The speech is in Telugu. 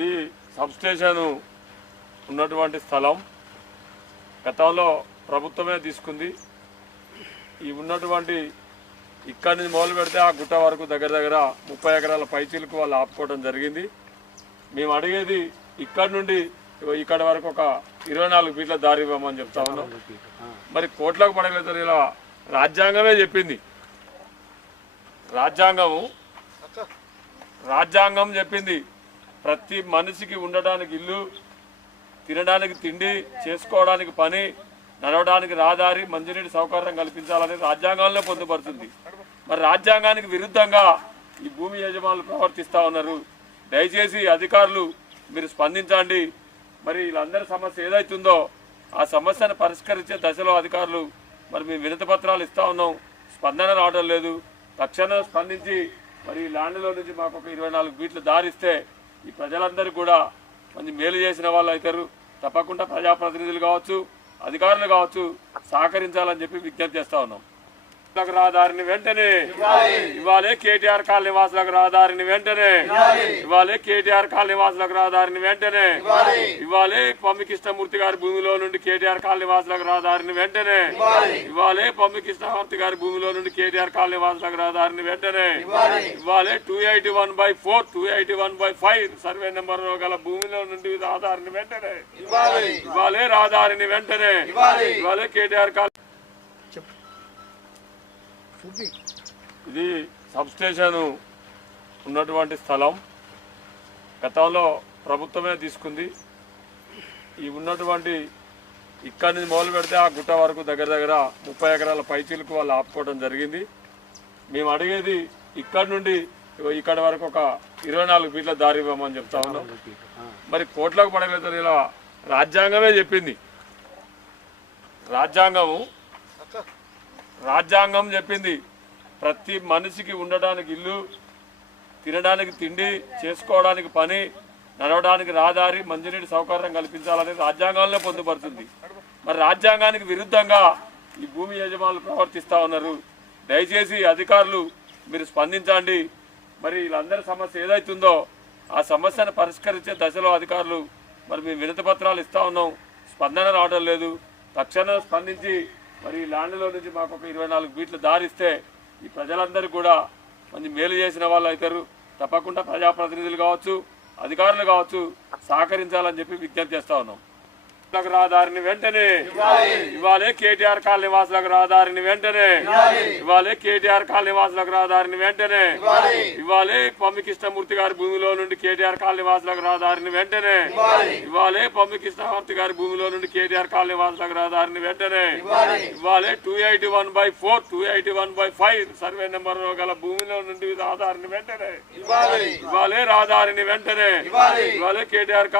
ఇది సబ్స్టేషన్ ఉన్నటువంటి స్థలం. గతంలో ప్రభుత్వమే తీసుకుంది. ఈ ఉన్నటువంటి ఇక్కడి నుంచి మొదలు పెడితే ఆ గుట్ట వరకు దగ్గర దగ్గర ముప్పై ఎకరాల పైచీలకు వాళ్ళు ఆపుకోవడం జరిగింది. మేము అడిగేది ఇక్కడి నుండి ఇక్కడ వరకు ఒక ఇరవై నాలుగు ఫీట్ల దారి ఇవ్వమని చెప్తా ఉన్నాం. మరి కోట్లకు పడగలుగుతారు ఇలా రాజ్యాంగమే చెప్పింది. రాజ్యాంగము రాజ్యాంగం చెప్పింది. ప్రతి మనిషికి ఉండడానికి ఇల్లు తినడానికి తిండి చేసుకోవడానికి పని నడవడానికి రహదారి మంచినీటి సౌకర్యం కల్పించాలని రాజ్యాంగంలో పొందుపడుతుంది. మరి రాజ్యాంగానికి విరుద్ధంగా ఈ భూమి యజమానులు ప్రవర్తిస్తూ ఉన్నారు. దయచేసి అధికారులు మీరు స్పందించండి. మరి వీళ్ళందరి సమస్య ఏదైతుందో ఆ సమస్యను పరిష్కరించే దశలో అధికారులు మరి మేము వినతి పత్రాలు ఇస్తా ఉన్నాం. స్పందన రావడం లేదు. తక్షణం స్పందించి మరి ఈ ల్యాండ్లో నుంచి మాకు ఒక ఇరవై నాలుగు ఫీట్లు దారిస్తే ఈ ప్రజలందరూ కూడా మంచి మేలు చేసిన వాళ్ళు అవుతారు. తప్పకుండా ప్రజాప్రతినిధులు కావచ్చు అధికారులు కావచ్చు సహకరించాలని చెప్పి విజ్ఞప్తి చేస్తూ ఉన్నాం. రహదారిని వెంటనే. ఇవాళే కేటీఆర్ కాలనీ వాసులకు రహదారిని వెంటనే. ఇవాళే కేటీఆర్ కాలనీ వాసులకు రహదారిని వెంటనే. ఇవాళే పమ్మి కృష్ణమూర్తి గారి భూమిలో నుండి కేటీఆర్ కాలనీ వాసులకు రహదారిని వెంటనే. ఇవాళే పమ్మి కృష్ణమూర్తి గారి భూమిలో నుండి కేటీఆర్ కాలనీ వాసులకు రహదారిని వెంటనే. ఇవాళే two eighty one by four two eighty one by five survey number గల భూమిలో నుండి రహదారిని వెంటనే. ఇవాళే రహదారిని వెంటనే. ఇవాళే కేటీఆర్ కాలనీ ఇది సబ్స్టేషన్ ఉన్నటువంటి స్థలం. గతంలో ప్రభుత్వమే తీసుకుంది. ఈ ఉన్నటువంటి ఇక్కడి నుంచి మొదలు పెడితే ఆ గుట్ట వరకు దగ్గర దగ్గర ముప్పై ఎకరాల పైచీలకు వాళ్ళు ఆపుకోవడం జరిగింది. మేము అడిగేది ఇక్కడి నుండి ఇక్కడ వరకు ఒక ఇరవై నాలుగు ఫీట్ల దారి ఇవ్వమని చెప్తా ఉన్నాం. మరి కోట్లకు పడగలుగుతారు ఇలా రాజ్యాంగమే చెప్పింది. రాజ్యాంగము రాజ్యాంగం చెప్పింది. ప్రతి మనిషికి ఉండడానికి ఇల్లు తినడానికి తిండి చేసుకోవడానికి పని నడవడానికి రహదారి మంచినీటి సౌకర్యం కల్పించాలని రాజ్యాంగంలో పొందుపడుతుంది. మరి రాజ్యాంగానికి విరుద్ధంగా ఈ భూమి యజమానులు ప్రవర్తిస్తూ ఉన్నారు. దయచేసి అధికారులు మీరు స్పందించండి. మరి వీళ్ళందరి సమస్య ఏదైతుందో ఆ సమస్యను పరిష్కరించే దశలో అధికారులు మరి మేము వినతి పత్రాలు ఇస్తా ఉన్నాం. స్పందన రావడం లేదు. తక్షణం స్పందించి మరి ఈ ల్యాండ్లో నుంచి మాకు ఒక ఇరవై నాలుగు ఫీట్లు దారిస్తే ఈ ప్రజలందరూ కూడా మంచి మేలు చేసిన వాళ్ళు అవుతారు. తప్పకుండా ప్రజాప్రతినిధులు కావచ్చు అధికారులు కావచ్చు సహకరించాలని చెప్పి విజ్ఞప్తి చేస్తా ఉన్నాం. రహదారిని వెంటనే ఇవాళే కేటీఆర్ కాలనీ వాసులకు రహదారిని వెంటనే ఇవాళే కేటీఆర్ కాలనీ వాసులకు రహదారిని వెంటనే పమ్మి కృష్ణమూర్తి గారి భూమిలో నుండి కేటీఆర్ కాలనీ వాసులకు రహదారిని వెంటనే ఇవాళే పమ్మి కృష్ణమూర్తి గారి భూమిలో నుండి కేటీఆర్ కాలనీ వాసులకు రహదారిని వెంటనే ఇవాళే two eighty one by four two eighty one by five survey number గల భూమిలో నుండి రహదారిని వెంటనే ఇవాళే రహదారిని వెంటనే ఇవాళే కేటీఆర్ కాలనీ